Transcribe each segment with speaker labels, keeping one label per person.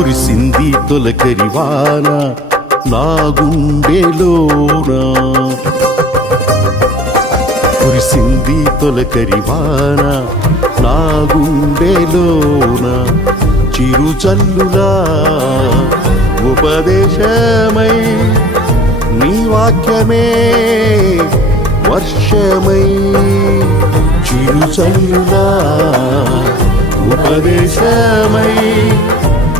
Speaker 1: కురిసింది తొలకరివాన నా గుండెలోనా కురిసింది తొలకరివాన నా గుండెలోన చిరుచల్లులా ఉపదేశమై నీ వాక్యమే వర్షమై. చిరుచల్లులా ఉపదేశమై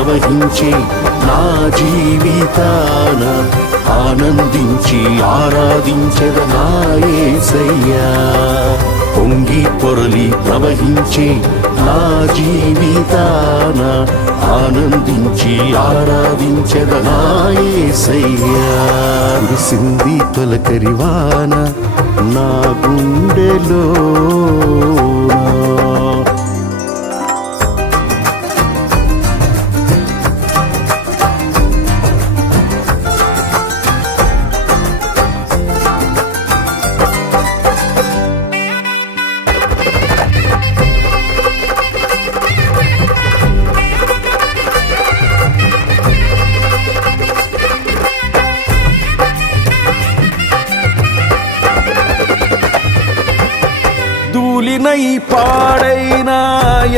Speaker 1: ప్రవహించి నా జీవితాన ఆనందించి ఆరాధించద నాయసయ్యా పొంగి పొరలి ప్రవహించి నా జీవితాన ఆనందించి ఆరాధించద నాయసయ్యా కురిసింది తొలకరివాన నా గుండెలో ధూళినై పాడైన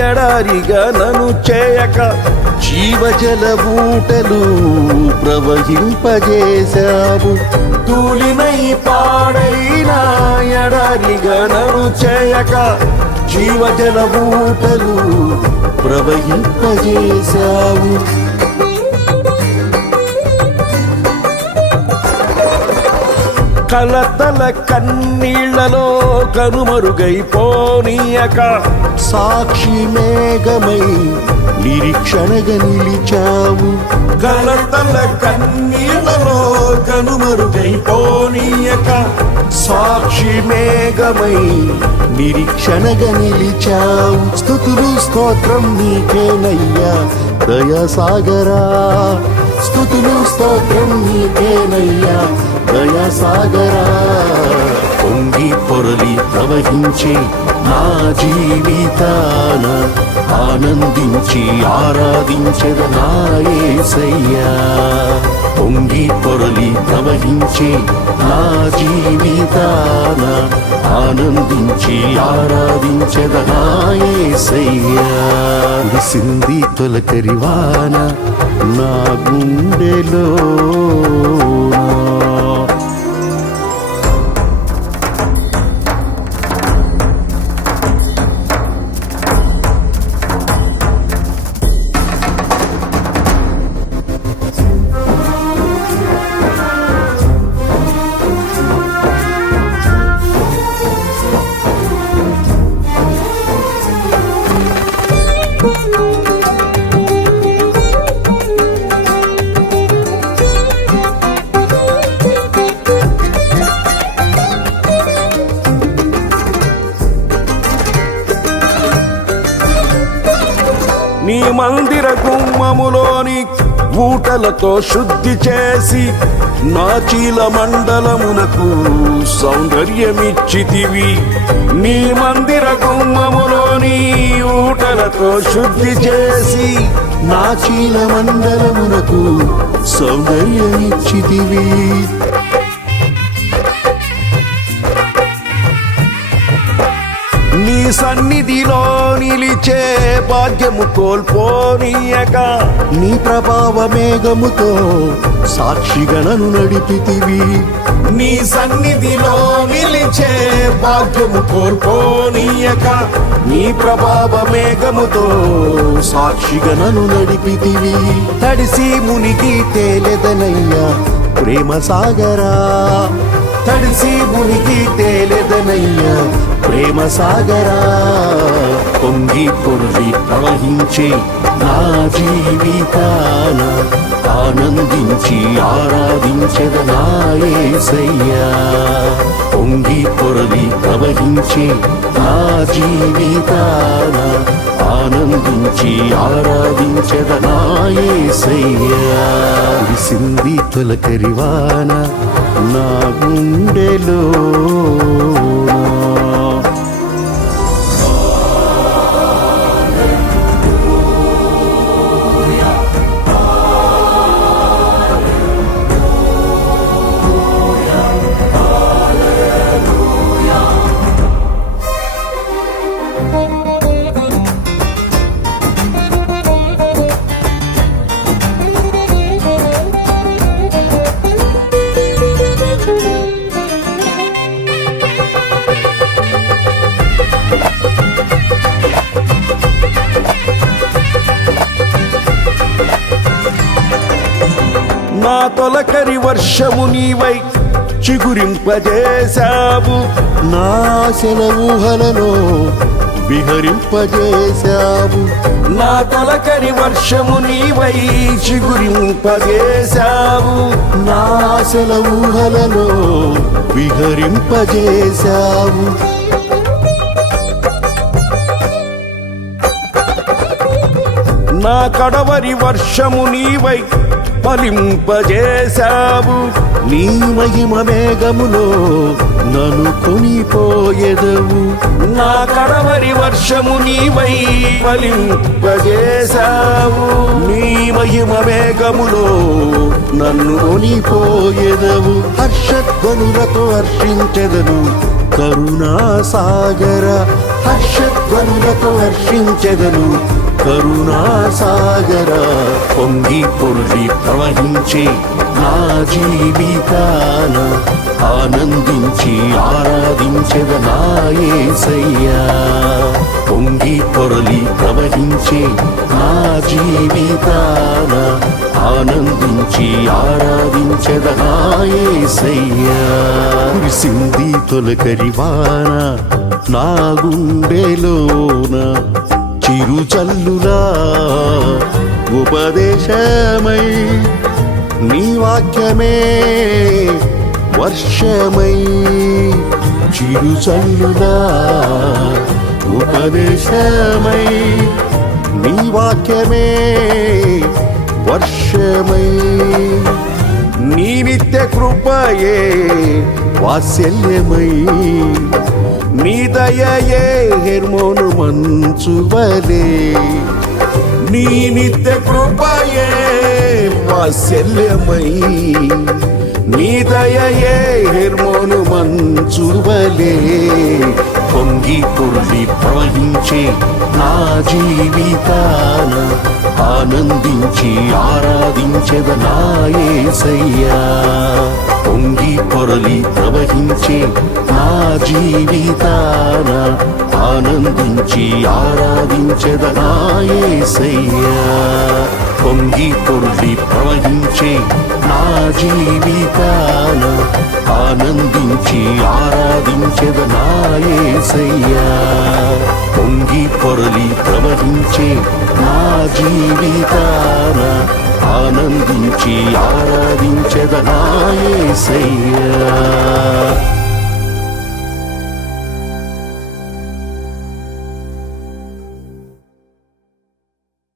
Speaker 1: ఎడారిగా నను చేయక జీవజల బూటలు ప్రవహింపజేశావు. తూలినై పాడైన ఎడారిగా నను చేయక జీవజల బూటలు ప్రవహింపజేశావు. కలతల కన్నీళ్ళలో కనుమరుగైపోనీయక సాక్షి మేఘమై నిరీక్షణగా నిలిచావు. కలతల కన్నీళ్ళలో కనుమరుగైపోనీయక సాక్షి మేఘమై నిరీక్షణగా నిలిచావు. స్థుతులు స్తోత్రం నీకేనయ్యా దయాసాగరా. స్థుతులు స్తోత్రం నీకేనయ్యా దయాసాగరా పొంగి పొరలి ప్రవహించే నా జీవితాన ఆనందించి ఆరాధించద నాయసయ్యా పొంగి పొరలి ప్రవహించే నా జీవితాన ఆనందించి ఆరాధించద నాయసయ్యా కురిసింది తొలకరివాన నా గుండెలో మందిర గుమ్మములోని ఊటలతో శుద్ధి చేసి నా చీల మండలమునకు సౌందర్యమిచ్చితివి. నీ మందిర గుమ్మములోని ఊటలతో శుద్ధి చేసి నా చీల మండలమునకు సౌందర్యమిచ్చితివి. నీ సన్నిధిలో నిలిచే భాగ్యము కోల్పోనీయక. నీ ప్రభావ మేఘముతో సాక్షిగణను నడిపితివి. నీ సన్నిధిలో నిలిచే భాగ్యము కోల్పోనీయక. నీ ప్రభావ మేఘముతో సాక్షిగణను నడిపితివి. తడిసి మునిగి తేలెదనయ్యా. ప్రేమ సాగరా తడిసి మునిగి తేలెదనయ్యా ప్రేమ సాగరా పొంగి పొర్లి ప్రవహించే నా జీవితాన ఆనందించి ఆరాధించదనాయసయ్యా పొంగి పొరలి ప్రవహించే నా జీవితాన ఆనందించి ఆరాధించదనాయసయ్యా సింది తొలకరివానా నా గుండెలో తొలకరి వర్షము నీవై చిగురింపజేశావు. నాశన ఊహలలో విహరింపజేశావు. నా తొలకరి వర్షము నీవై చిగురింపజేశావు. నాశన ఊహలలో విహరింపజేశావు. నా కడవరి వర్షము నీవై ఫలింపజేశావు నీ మహిమ మేఘములో నన్ను కొనిపోయెదవు. నా కడవరి వర్షము నీవై ఫలింపజేశావు. నీ మహిమ మేఘములో నన్ను కొనిపోయెదవు. హర్షధ్వనులతో హర్షించెదను కరుణా సాగర హర్షధ్వనులతో హర్షించెదను కరుణా సాగర పొంగి పొర్లి ప్రవహించే నా జీవితాన ఆనందించి ఆరాధించద నాయసయ్యా పొంగి పొరలి ప్రవహించే నా జీవితాన ఆనందించి ఆరాధించదనాయసయ్యా కురిసింది తొలకరివాన నా గుండెలోన తిరుచల్లురా ఉపదేశమై నీ వాక్యమే వర్షమై. చిరుచల్లురా ఉపదేశమై నీ వాక్యమే వర్షమై. నీ నిత్య కృపయే వాత్సల్యమై. నీ దయయే హెర్మోను మంచువలే. నీ నిత్య కృపయే వాత్సల్యమై. నీ దయయే హెర్మోను మంచువలే. పొంగి పొర్లి ప్రవహించే నా జీవితాన ఆనందించి ఆరాధించద నాయసయ్యా పొంగి పొరలి ప్రవహించే నా జీవితాన ఆనందించి ఆరాధించద నాయసయ్యా పొంగి పొర్లి ప్రవహించే నా జీవితాన ఆనందించి ఆరాధించద నాయే ఆరాధించదనాయసయ్యా పొంగి పొరలి ప్రవహించే నా జీవితాన ఆనందించి ఆరాధించదనాయసయ్యా